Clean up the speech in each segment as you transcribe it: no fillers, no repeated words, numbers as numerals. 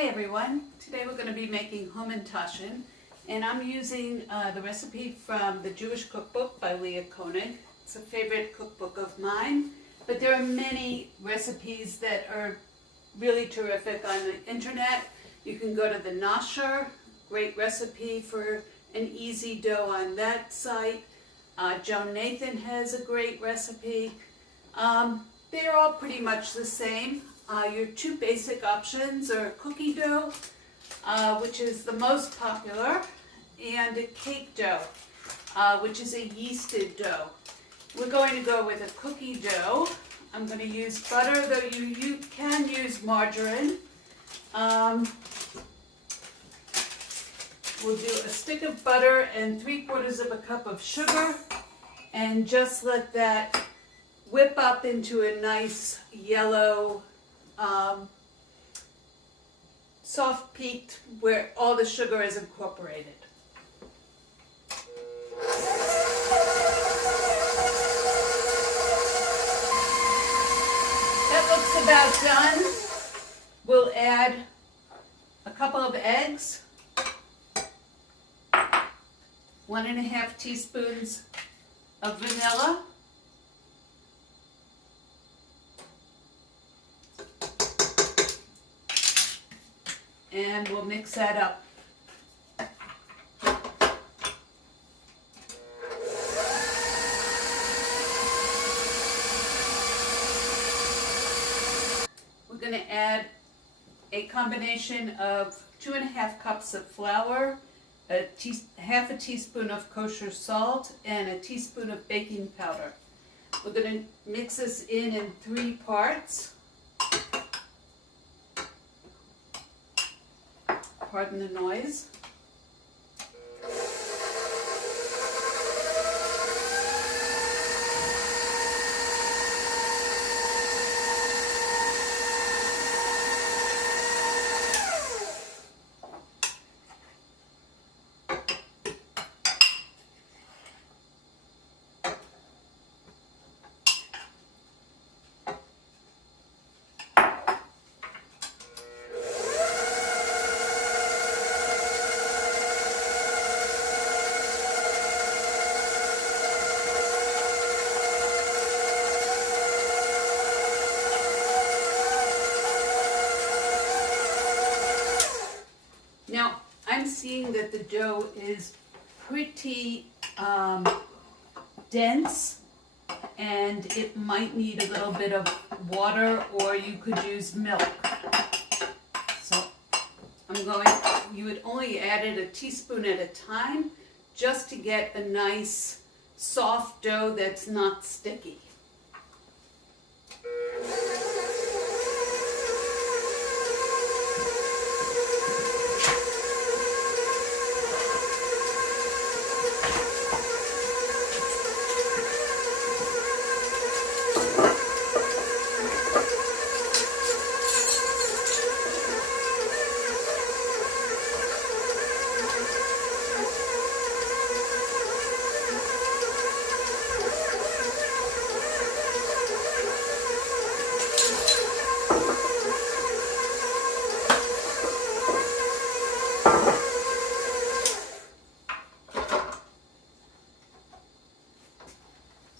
Hi everyone, today we're going to be making Hamantaschen, and I'm using the recipe from the Jewish cookbook by Leah Koenig. It's a favorite cookbook of mine, but there are many recipes that are really terrific on the internet. You can go to the Kosher, great recipe for an easy dough on that site. Joan Nathan has a great recipe. They're all pretty much the same. Your two basic options are cookie dough, which is the most popular, and a cake dough, which is a yeasted dough. We're going to go with a cookie dough. I'm going to use butter, though you can use margarine. We'll do a stick of butter and 3/4 of a cup of sugar, and just let that whip up into a nice yellow, soft peaked where all the sugar is incorporated. That looks about done. We'll add a couple of eggs, 1½ teaspoons of vanilla, and we'll mix that up. We're going to add a combination of 2½ cups of flour, half a teaspoon of kosher salt, and a teaspoon of baking powder. We're going to mix this in 3 parts. Pardon the noise. Now, I'm seeing that the dough is pretty dense, and it might need a little bit of water, or you could use milk. So you would only add it a teaspoon at a time, just to get a nice soft dough that's not sticky.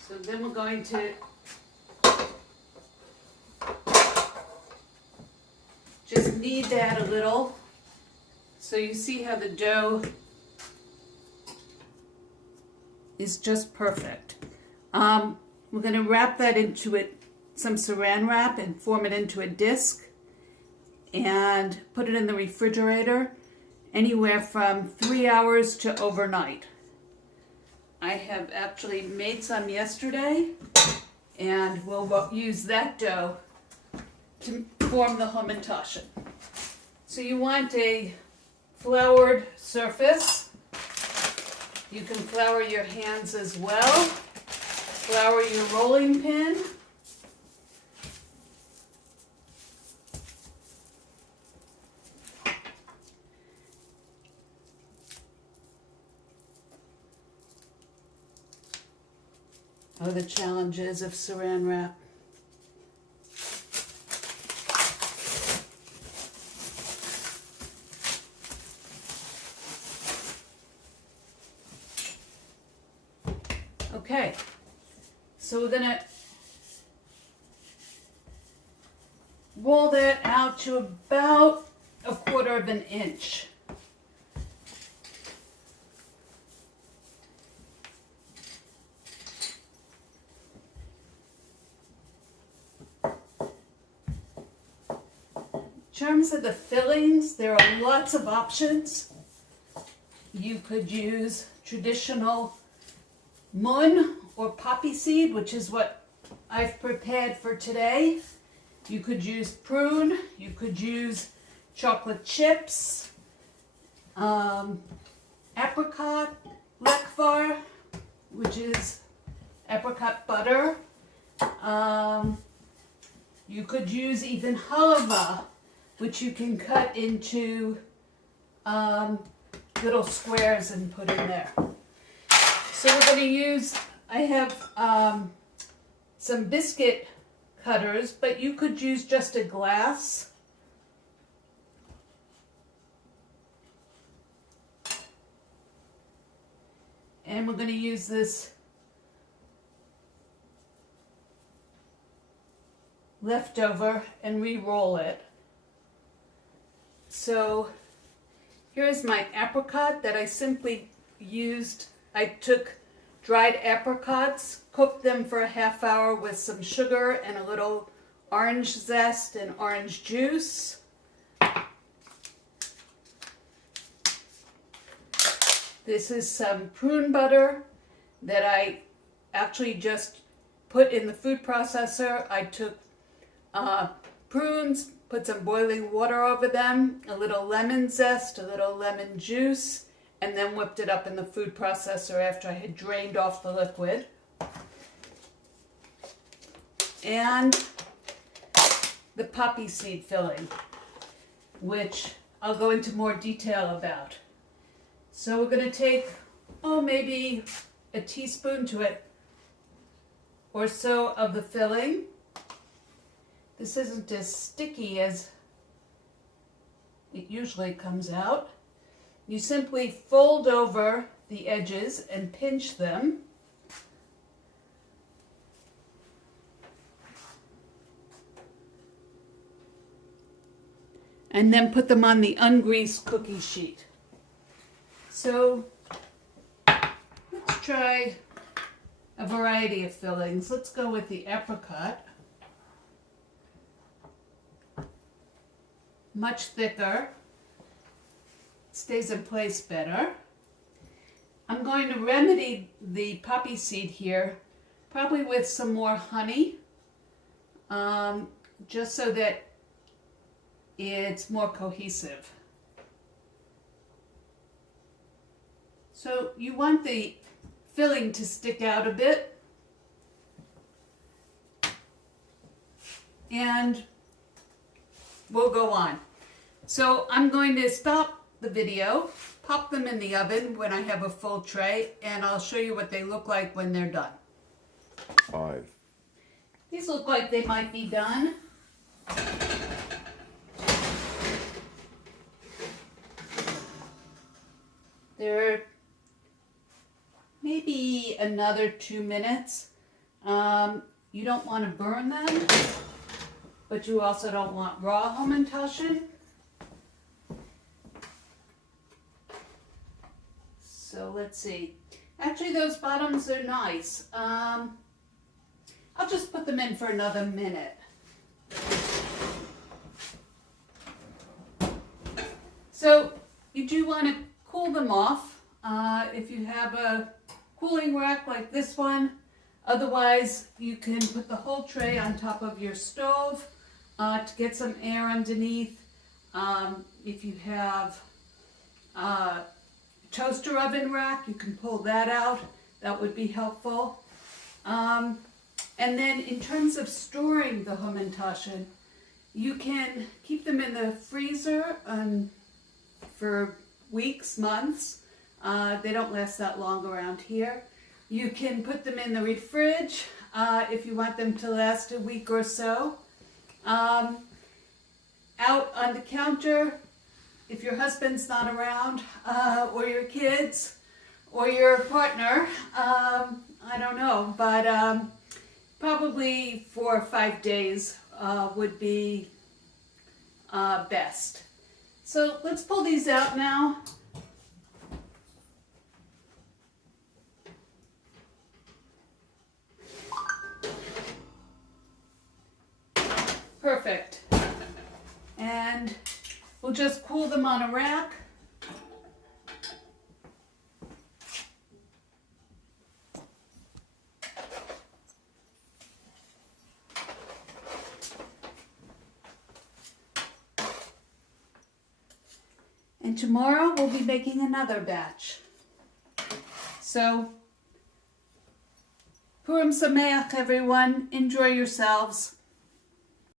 So then we're going to just knead that a little, so you see how the dough is just perfect. We're going to wrap that into some saran wrap and form it into a disc, and put it in the refrigerator anywhere from 3 hours to overnight. I have actually made some yesterday, and we'll use that dough to form the Hamantaschen. So you want a floured surface. You can flour your hands as well. Flour your rolling pin. Oh, the challenges of saran wrap. Okay, so we're gonna roll that out to about 1/4 of an inch. In terms of the fillings, there are lots of options. You could use traditional mun or poppy seed, which is what I've prepared for today. You could use prune, you could use chocolate chips, apricot lekvar, which is apricot butter. You could use even halva, which you can cut into little squares and put in there. So we're going to use, I have some biscuit cutters, but you could use just a glass. And we're going to use this leftover and re-roll it. So here's my apricot that I simply used. I took dried apricots, cooked them for a ½ hour with some sugar and a little orange zest and orange juice. This is some prune butter that I actually just put in the food processor. I took prunes, put some boiling water over them, a little lemon zest, a little lemon juice, and then whipped it up in the food processor after I had drained off the liquid. And the poppy seed filling, which I'll go into more detail about. So we're going to take, maybe a teaspoon to it or so of the filling. This isn't as sticky as it usually comes out. You simply fold over the edges and pinch them. And then put them on the ungreased cookie sheet. So let's try a variety of fillings. Let's go with the apricot. Much thicker, stays in place better. I'm going to remedy the poppy seed here, probably with some more honey, just so that it's more cohesive. So you want the filling to stick out a bit, and we'll go on. So I'm going to stop the video, pop them in the oven when I have a full tray, and I'll show you what they look like when they're done. 5. These look like they might be done. They're maybe another 2 minutes. You don't want to burn them, but you also don't want raw Hamantaschen. So let's see. Actually, those bottoms are nice. I'll just put them in for another minute. So you do want to cool them off if you have a cooling rack like this one. Otherwise, you can put the whole tray on top of your stove to get some air underneath. If you have a toaster oven rack, you can pull that out. That would be helpful. And then in terms of storing the Hamantaschen, you can keep them in the freezer for weeks, months. They don't last that long around here. You can put them in the fridge if you want them to last a week or so. Out on the counter, if your husband's not around, or your kids, or your partner, I don't know, but probably 4 or 5 days would be best. So let's pull these out now. Perfect. And we'll just cool them on a rack. And tomorrow we'll be making another batch. So, Purim Sameach, everyone. Enjoy yourselves.